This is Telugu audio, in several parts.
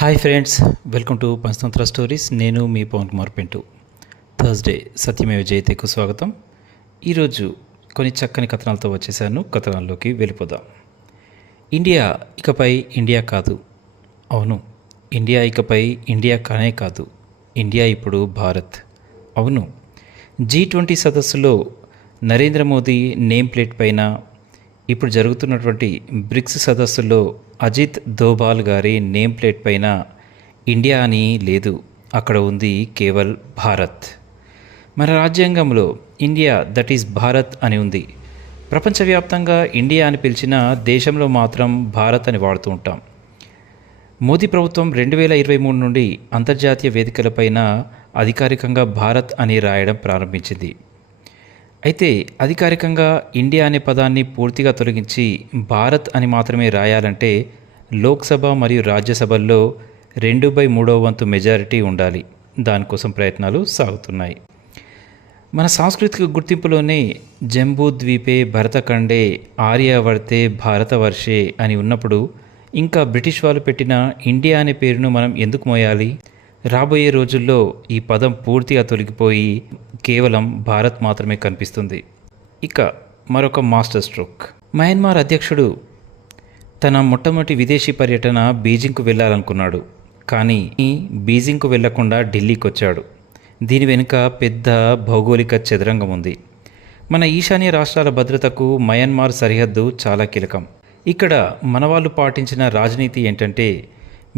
Hi friends, welcome to Panchatantra stories. నేను మీ పవన్ కుమార్ పెంటు. థర్స్డే సత్యమేవ జయతేకు స్వాగతం. ఈరోజు కొన్ని చక్కని కథనాలతో వచ్చేసాను. కథనాల్లోకి వెళ్ళిపోదాం. ఇండియా ఇకపై ఇండియా కాదు. అవును, ఇండియా ఇకపై ఇండియా కానే కాదు. ఇండియా ఇప్పుడు భారత్. అవును, G20 సదస్సులో నరేంద్ర మోదీ నేమ్ ప్లేట్ పైన, ఇప్పుడు జరుగుతున్నటువంటి బ్రిక్స్ సదస్సులో అజిత్ దోబాల్ గారి నేమ్ ప్లేట్ పైన ఇండియా అని లేదు, అక్కడ ఉంది కేవల్ భారత్. మన రాజ్యాంగంలో ఇండియా దట్ ఈస్ భారత్ అని ఉంది. ప్రపంచవ్యాప్తంగా ఇండియా అని పిలిచిన దేశంలో మాత్రం భారత్ అని వాడుతూ ఉంటాం. మోదీ ప్రభుత్వం 2023 నుండి అంతర్జాతీయ వేదికలపైన అధికారికంగా భారత్ అని రాయడం ప్రారంభించింది. అయితే అధికారికంగా ఇండియా అనే పదాన్ని పూర్తిగా తొలగించి భారత్ అని మాత్రమే రాయాలంటే లోక్సభ మరియు రాజ్యసభల్లో 2/3 వంతు మెజారిటీ ఉండాలి. దానికోసం ప్రయత్నాలు సాగుతున్నాయి. మన సాంస్కృతిక గుర్తింపులోనే జంబూ ద్వీపే భరతఖండే ఆర్యావర్తే భారతవర్షే అని ఉన్నప్పుడు ఇంకా బ్రిటిష్ వాళ్ళు పెట్టిన ఇండియా అనే పేరును మనం ఎందుకు మోయాలి? రాబోయే రోజుల్లో ఈ పదం పూర్తిగా తొలగిపోయి కేవలం భారత్ మాత్రమే కనిపిస్తుంది. ఇక మరొక మాస్టర్ స్ట్రోక్. మయన్మార్ అధ్యక్షుడు తన మొట్టమొదటి విదేశీ పర్యటన బీజింగ్కు వెళ్ళాలనుకున్నాడు. కానీ బీజింగ్కు వెళ్లకుండా ఢిల్లీకి వచ్చాడు. దీని వెనుక పెద్ద భౌగోళిక చదరంగం ఉంది. మన ఈశాన్య రాష్ట్రాల భద్రతకు మయన్మార్ సరిహద్దు చాలా కీలకం. ఇక్కడ మనవాళ్ళు పాటించిన రాజనీతి ఏంటంటే,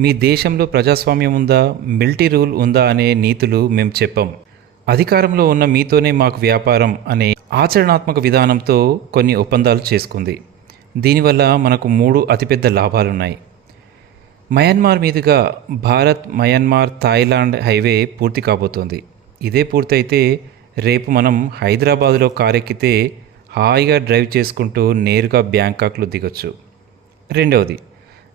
మీ దేశంలో ప్రజాస్వామ్యం ఉందా, మిలిటరీ రూల్ ఉందా అనే నీతులు మేము చెప్పం. అధికారంలో ఉన్న మీతోనే మాకు వ్యాపారం అనే ఆచరణాత్మక విధానంతో కొన్ని ఒప్పందాలు చేసుకుంది. దీనివల్ల మనకు 3 అతిపెద్ద లాభాలున్నాయి. మయన్మార్ మీదుగా భారత్ మయన్మార్ థాయిలాండ్ హైవే పూర్తి కాబోతోంది. ఇదే పూర్తయితే రేపు మనం హైదరాబాదులో కారెక్కితే హాయిగా డ్రైవ్ చేసుకుంటూ నేరుగా బ్యాంకాక్లో దిగొచ్చు. రెండవది,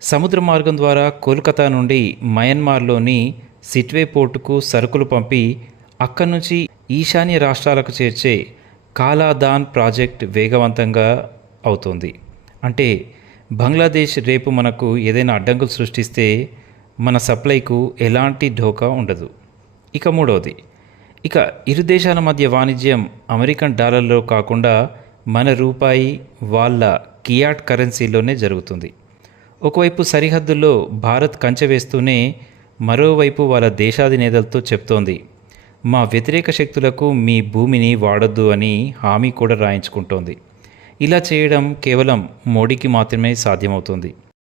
సముద్ర మార్గం ద్వారా కోల్కతా నుండి మయన్మార్లోని సిట్వే పోర్టుకు సరుకులు పంపి అక్కడి నుంచి ఈశాన్య రాష్ట్రాలకు చేర్చే కాలాదాన్ ప్రాజెక్ట్ వేగవంతంగా అవుతోంది. అంటే బంగ్లాదేశ్ రేపు మనకు ఏదైనా అడ్డంకులు సృష్టిస్తే మన సప్లైకు ఎలాంటి ఢోకా ఉండదు. ఇక మూడవది, ఇక ఇరు దేశాల మధ్య వాణిజ్యం అమెరికన్ డాలర్లో కాకుండా మన రూపాయి, వాళ్ళ కియాట్ కరెన్సీలోనే జరుగుతుంది. ఒకవైపు సరిహద్దుల్లో భారత్ కంచె వేస్తూనే మరోవైపు వాళ్ళ దేశాధినేతలతో చెప్తోంది, మా వ్యతిరేక శక్తులకు మీ భూమిని వాడొద్దు అని హామీ కూడా రాయించుకుంటోంది. ఇలా చేయడం కేవలం మోడీకి మాత్రమే సాధ్యమవుతుంది.